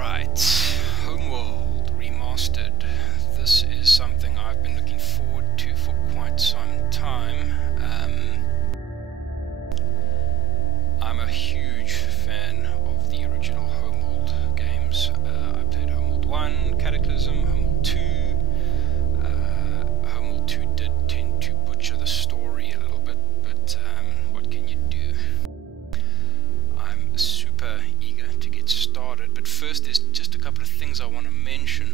Alright, Homeworld Remastered. This is something I've been looking forward to for quite some time. I'm a huge fan of the original Homeworld games. I played Homeworld 1, Cataclysm, Homeworld 2. Homeworld 2 did tend to butcher the story a little bit, but what can you do? I'm super eager to get started, but first there's just a couple of things I want to mention.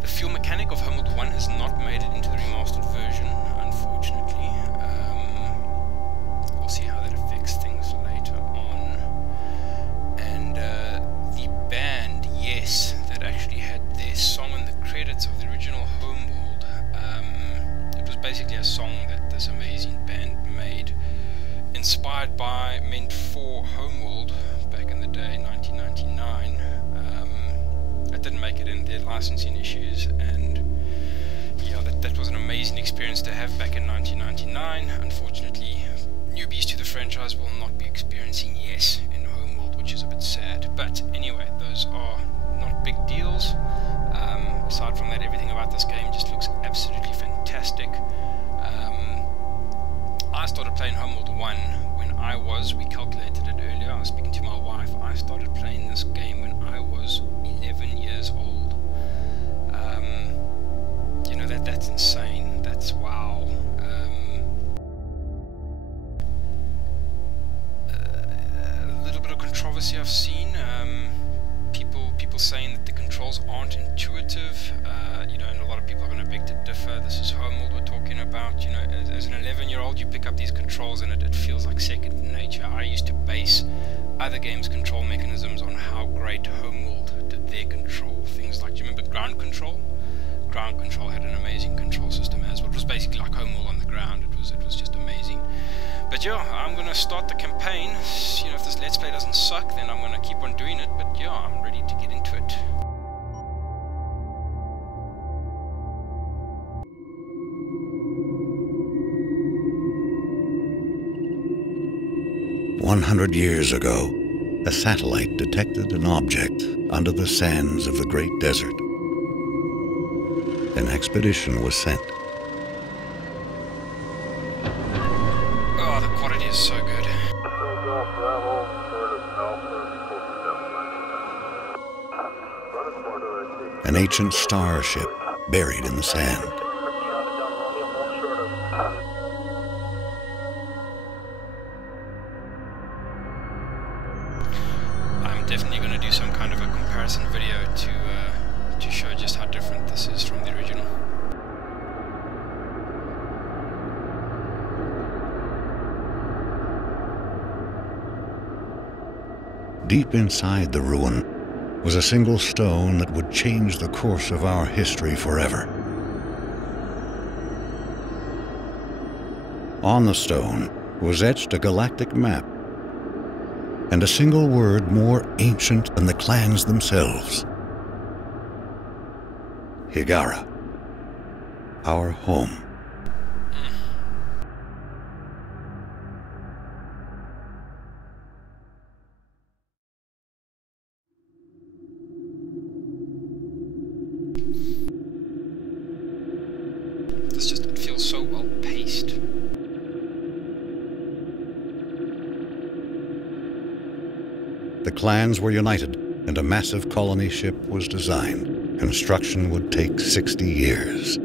The fuel mechanic of Homeworld 1 has not made it into the remastered version, unfortunately. We'll see how that affects things later on. And the band, yes, that actually had their song in the credits of the original Homeworld. It was basically a song that this amazing band made, inspired by, meant for Homeworld back in the day, 1999. It didn't make it in, their licensing issues, and yeah, that was an amazing experience to have back in 1999. Unfortunately, newbies to the franchise will not be experiencing yes in Homeworld, which is a bit sad. But anyway, those are not big deals. Aside from that, everything about this game just looks absolutely fantastic. I started playing Homeworld 1 when we calculated it earlier, I was speaking to my wife, I started playing this game when I was 11 years old. You know, that's insane, that's wow. A little bit of controversy I've seen, people saying that the controls aren't intuitive, you know, and a lot of people are going to beg to differ. This is Homeworld we're talking about. You know, as an 11-year-old, you pick up these controls and it feels like second nature. I used to base other games' control mechanisms on how great Homeworld did their control. Things like, do you remember Ground Control? Ground Control had an amazing control system as well. It was basically like Homeworld on the ground. It was just amazing. But yeah, I'm going to start the campaign. You know, if this Let's Play doesn't suck, then I'm going to keep on doing it. But yeah, I'm ready to get into it. "100 years ago, a satellite detected an object under the sands of the Great Desert. An expedition was sent. Oh, the quality is so good. An ancient starship buried in the sand. I'm definitely going to do some kind of a comparison video to show just how different this is from the original. Deep inside the ruin was a single stone that would change the course of our history forever. On the stone was etched a galactic map and a single word more ancient than the clans themselves. Higara, our home. It feels so well paced. The clans were united, and a massive colony ship was designed. Construction would take 60 years.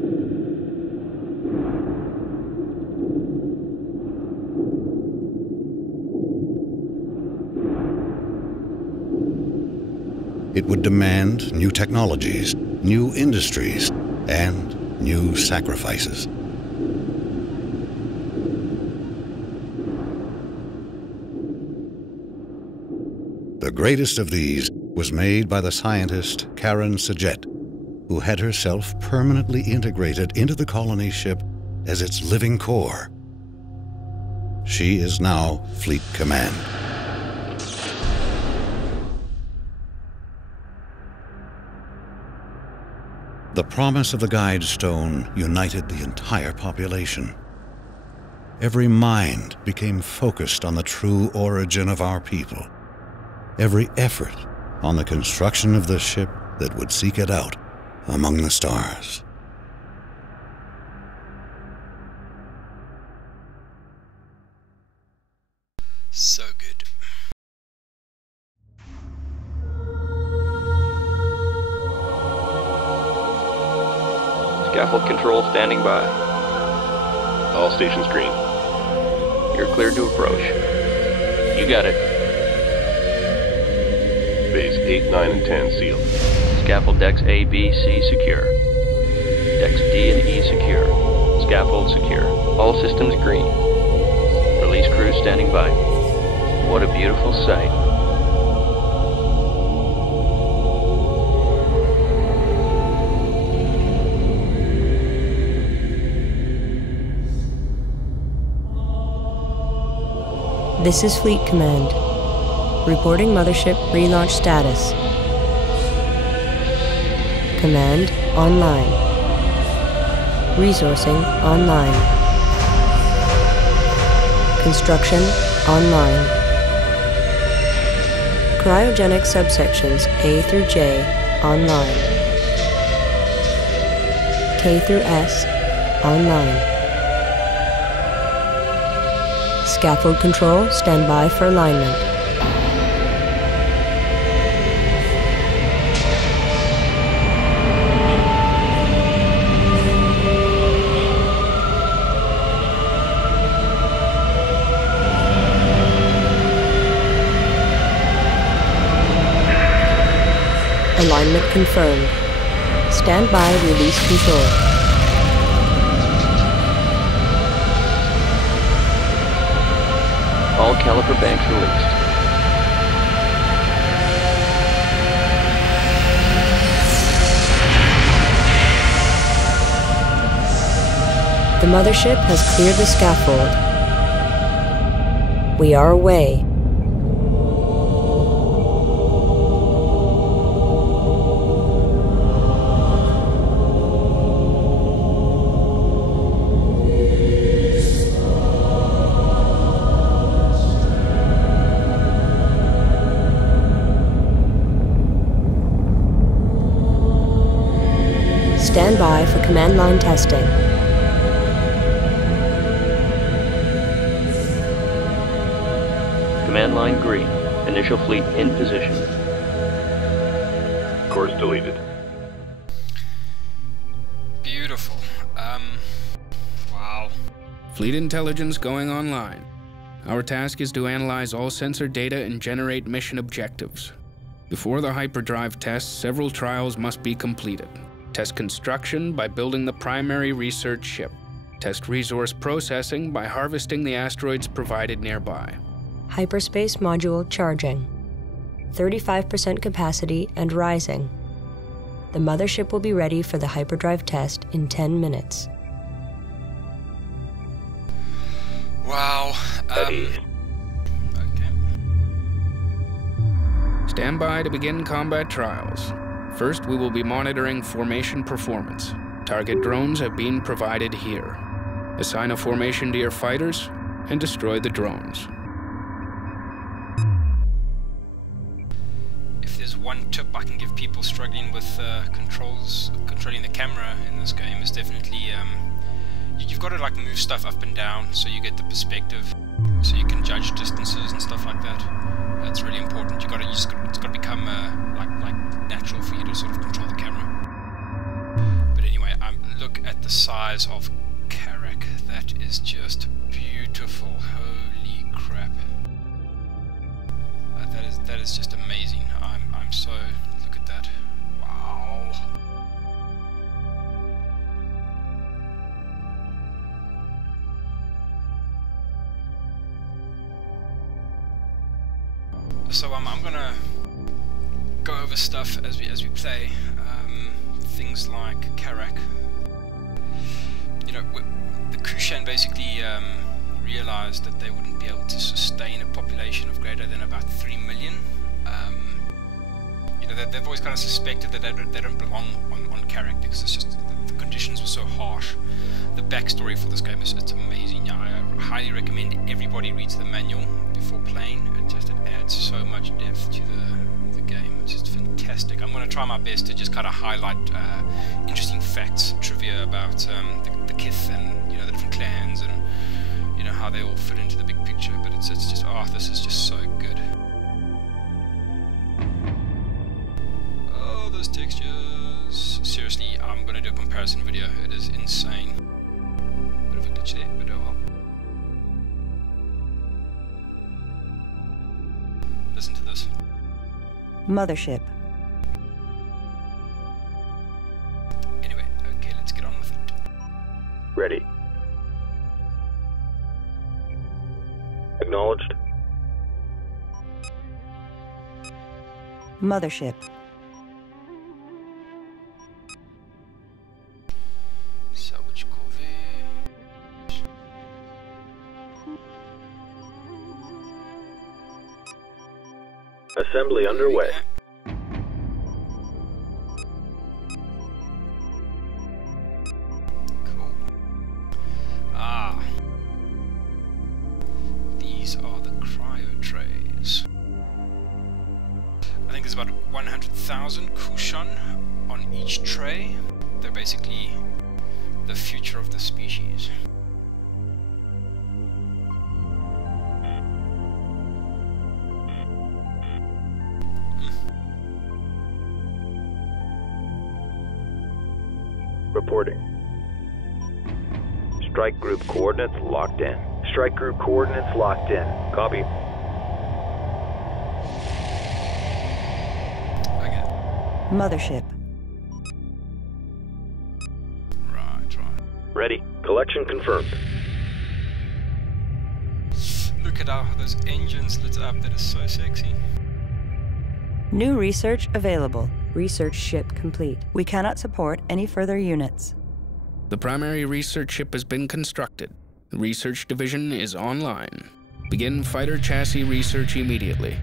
It would demand new technologies, new industries, and new sacrifices. The greatest of these was made by the scientist Karen Sajet, who had herself permanently integrated into the colony ship as its living core. She is now Fleet Command. The promise of the Guide Stone united the entire population. Every mind became focused on the true origin of our people. every effort on the construction of the ship that would seek it out among the stars. So good. Scaffold control standing by. All stations green. You're cleared to approach. You got it. Bays 8, 9, and 10 sealed. Scaffold decks A, B, C secure. Decks D and E secure. Scaffold secure. All systems green. Release crew standing by. What a beautiful sight. This is Fleet Command. Reporting Mothership relaunch status. Command online. Resourcing online. Construction online. Cryogenic subsections A through J online. K through S online. Scaffold control, stand by for alignment. Alignment confirmed. Stand by, release control. All caliper banks released. The Mothership has cleared the scaffold. We are away. Stand by for command line testing. Command line green. Initial fleet in position. Course deleted. Beautiful. Wow. Fleet intelligence going online. Our task is to analyze all sensor data and generate mission objectives. Before the hyperdrive tests, several trials must be completed. Test construction by building the primary research ship. Test resource processing by harvesting the asteroids provided nearby. Hyperspace module charging. 35% capacity and rising. The Mothership will be ready for the hyperdrive test in 10 minutes. Wow. Okay. Stand by to begin combat trials. First, we will be monitoring formation performance. Target drones have been provided here. Assign a formation to your fighters and destroy the drones. If there's one tip I can give people struggling with controlling the camera in this game, is definitely you've got to like move stuff up and down so you get the perspective, so you can judge distances and stuff like that. That's really important. It's got to become like natural for you to sort of control the camera. But anyway, look at the size of Karak. That is just beautiful. Holy crap! That is just amazing. I'm so, look at that. Wow. So I'm gonna go over stuff as we play. Things like Karak. You know, the Kushan basically realized that they wouldn't be able to sustain a population of greater than about 3 million. You know, they've always kind of suspected that they don't belong on Karak because it's just the conditions were so harsh. The backstory for this game it's amazing. I highly recommend everybody reads the manual before playing. It adds so much depth to the game. It's just fantastic. I'm going to try my best to just kind of highlight interesting facts, trivia about the Kith and the different clans and how they all fit into the big picture. But it's just this is just so good. Oh, those textures! Seriously, I'm going to do a comparison video. It is insane. Bit of a glitch there, but oh well. Listen to this. Mothership. Anyway, okay, let's get on with it. Ready. Acknowledged. Mothership. Salvage corvette. Assembly underway. Cool. These are the cryo trays. I think there's about 100,000 Kushan on each tray. They're basically the future of the species. Reporting. Strike group coordinates locked in. Strike group coordinates locked in. Copy. Okay. Mothership. Right. Ready. Collection confirmed. Look at how those engines lit up. That is so sexy. New research available. Research ship complete. We cannot support any further units. The primary research ship has been constructed. The research division is online. Begin fighter chassis research immediately.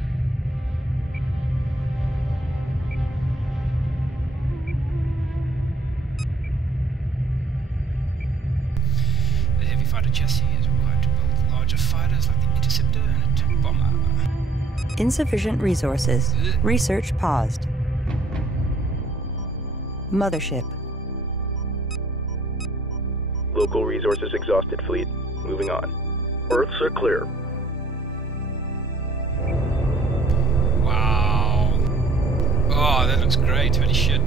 The heavy fighter chassis is required to build larger fighters like the Interceptor and a tank bomber. Insufficient resources. Research paused. Mothership. Local resources exhausted, fleet. Moving on. Earths are clear. Wow. Oh, that looks great. Holy shit.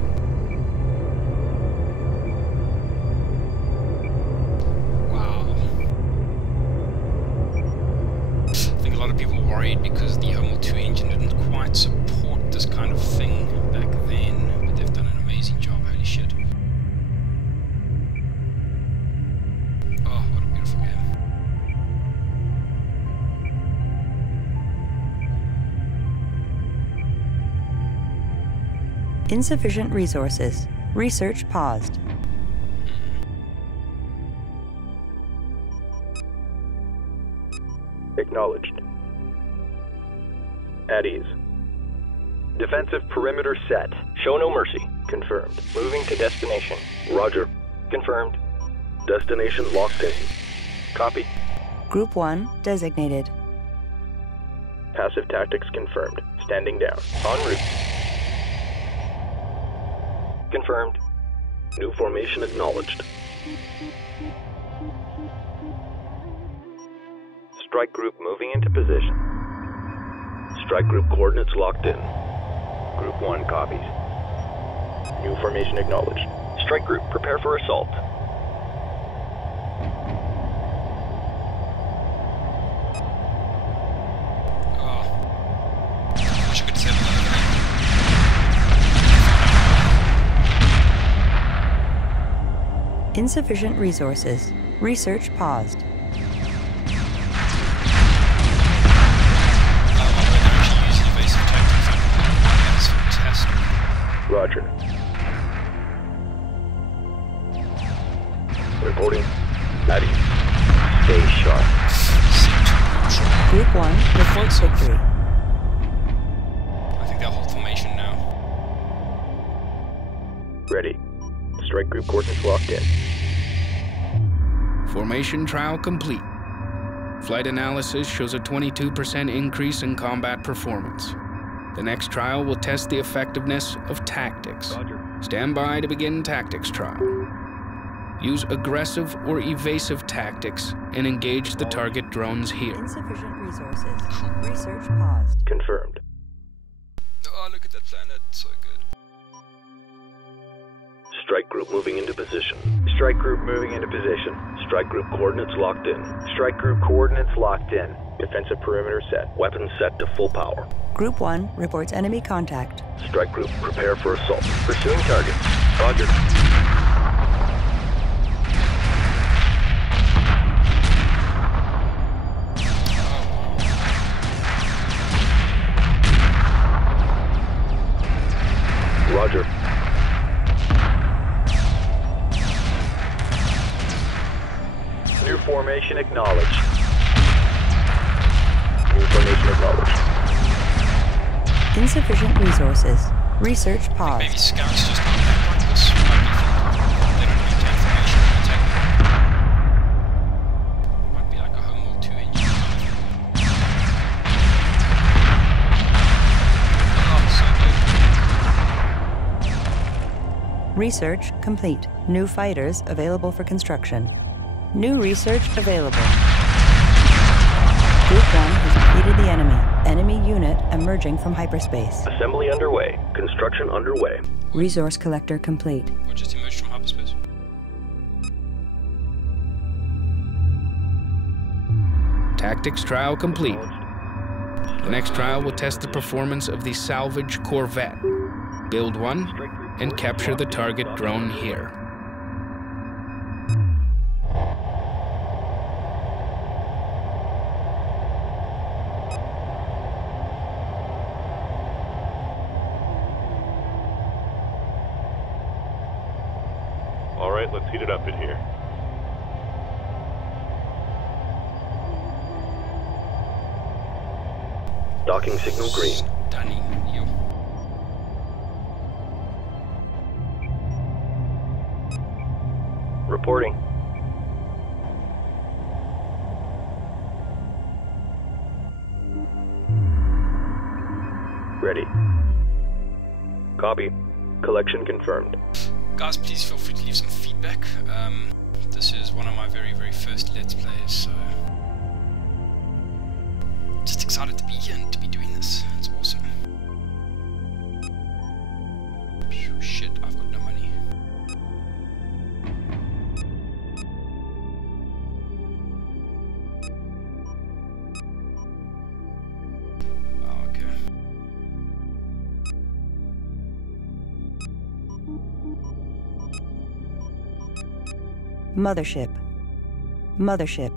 Wow. I think a lot of people were worried because the Homeworld 2 engine didn't quite support this kind of thing back then. But they've done an amazing job. Holy shit. Oh, what a beautiful game. Insufficient resources. Research paused. Acknowledged. At ease. Defensive perimeter set. Show no mercy. Confirmed. Moving to destination. Roger. Confirmed. Destination locked in. Copy. Group 1 designated. Passive tactics confirmed. Standing down. En route. Confirmed. New formation acknowledged. Strike group moving into position. Strike group coordinates locked in. Group 1 copies. New formation acknowledged. Strike group, prepare for assault. Oh. Wish I could tell you. Insufficient resources. Research paused. Roger. Reporting. At ease. Stay sharp. Group 1 reports victory. I think they'll hold formation now. Ready. Strike group coordinates locked in. Formation trial complete. Flight analysis shows a 22% increase in combat performance. The next trial will test the effectiveness of tactics. Roger. Stand by to begin tactics trial. Use aggressive or evasive tactics and engage the target drones here. Insufficient resources. Research paused. Confirmed. Oh, look at that planet. So good. Strike group moving into position. Strike group moving into position. Strike group coordinates locked in. Strike group coordinates locked in. Defensive perimeter set. Weapons set to full power. Group 1 reports enemy contact. Strike group prepare for assault. Pursuing target. Roger. Roger. New formation acknowledged. New formation acknowledged. Insufficient resources. Research Maybe paused. scouts just come back like this. Might be they don't need information to attack them. Might be like a Homeworld 2 engine. Oh, so good. Research complete. New fighters available for construction. New research available. Group 1 has defeated the enemy. Enemy unit emerging from hyperspace. Assembly underway. Construction underway. Resource collector complete. What just emerged from hyperspace? Tactics trial complete. The next trial will test the performance of the salvage corvette. Build one and capture the target drone here. All right, let's heat it up in here. Docking signal green. Stunning. You. Reporting. Ready. Copy. Collection confirmed. Guys, please feel free to leave some feedback. This is one of my very, very first Let's Plays, so just excited to be here and to be doing this. It's awesome. Shit, I've got no money. Oh, okay. Mothership. Mothership.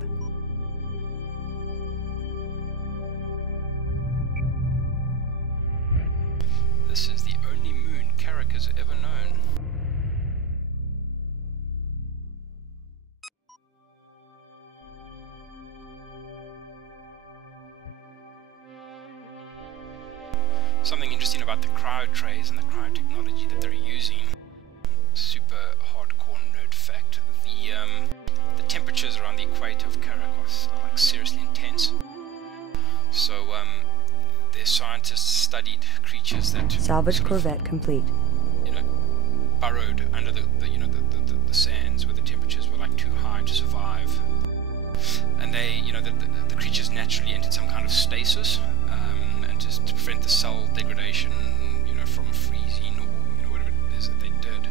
This is the only moon Carrick has ever known. Something interesting about the cryo trays and the cryo technology that they're using. Super hardcore nerd fact. The temperatures around the equator of Carrick are like seriously intense. So their scientists studied creatures that Salvage sort of, corvette complete. you know, burrowed under the sands where the temperatures were like too high to survive. And they, the creatures naturally entered some kind of stasis, and just to prevent the cell degradation, from freezing or whatever it is that they did.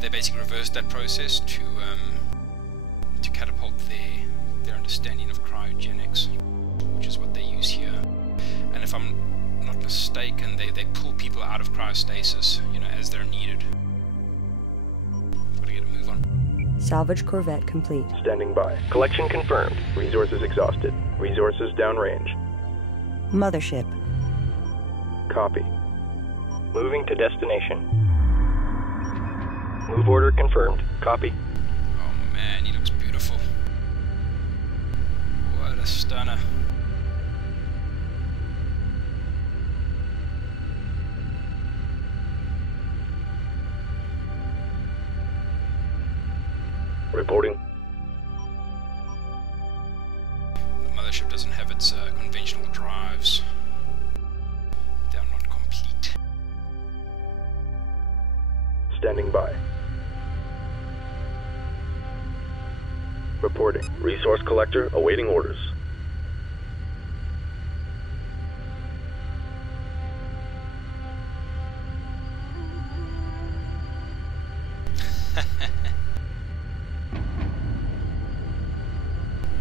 They basically reversed that process to catapult their understanding of cryogenics, which is what they use here. And if I'm not mistaken, they pull people out of cryostasis, as they're needed. Gotta get a move on. Salvage corvette complete. Standing by. Collection confirmed. Resources exhausted. Resources downrange. Mothership. Copy. Moving to destination. Move order confirmed. Copy. Oh man, he looks beautiful. What a stunner. Reporting. The mothership standing by. Reporting. Resource collector awaiting orders.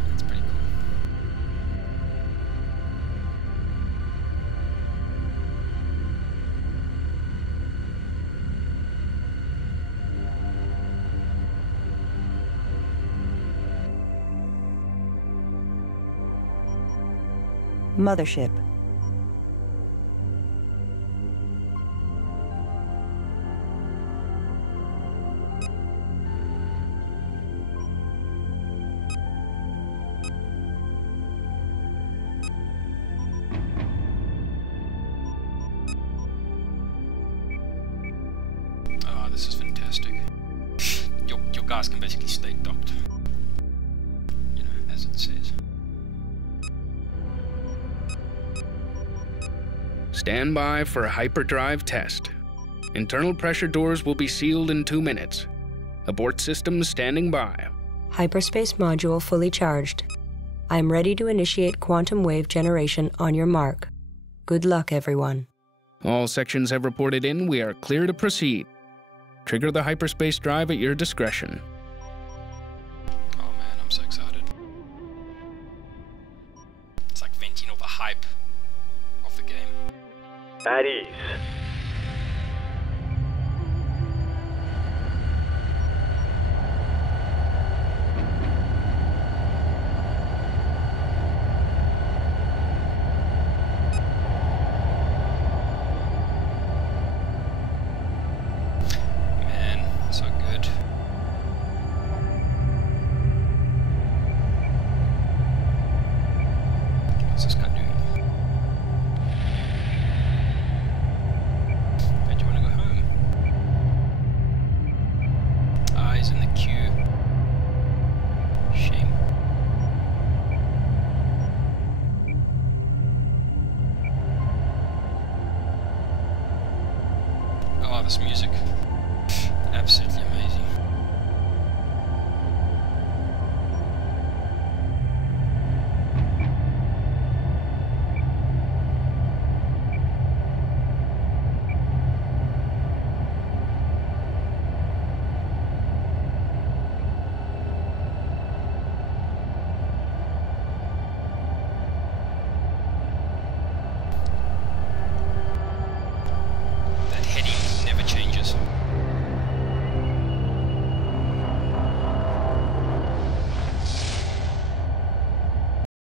That's pretty cool. Mothership. Oh, this is fantastic. Your guys can basically stay docked. You know, as it says. Stand by for a hyperdrive test. Internal pressure doors will be sealed in 2 minutes. Abort systems standing by. Hyperspace module fully charged. I am ready to initiate quantum wave generation on your mark. Good luck, everyone. All sections have reported in. We are clear to proceed. Trigger the hyperspace drive at your discretion. Oh man, I'm so excited. It's like venting all the hype of the game. At ease. Man, so good. What's this guy doing? Bet you want to go home? Ah, he's in the queue. Shame. Oh, this music. Absolutely amazing.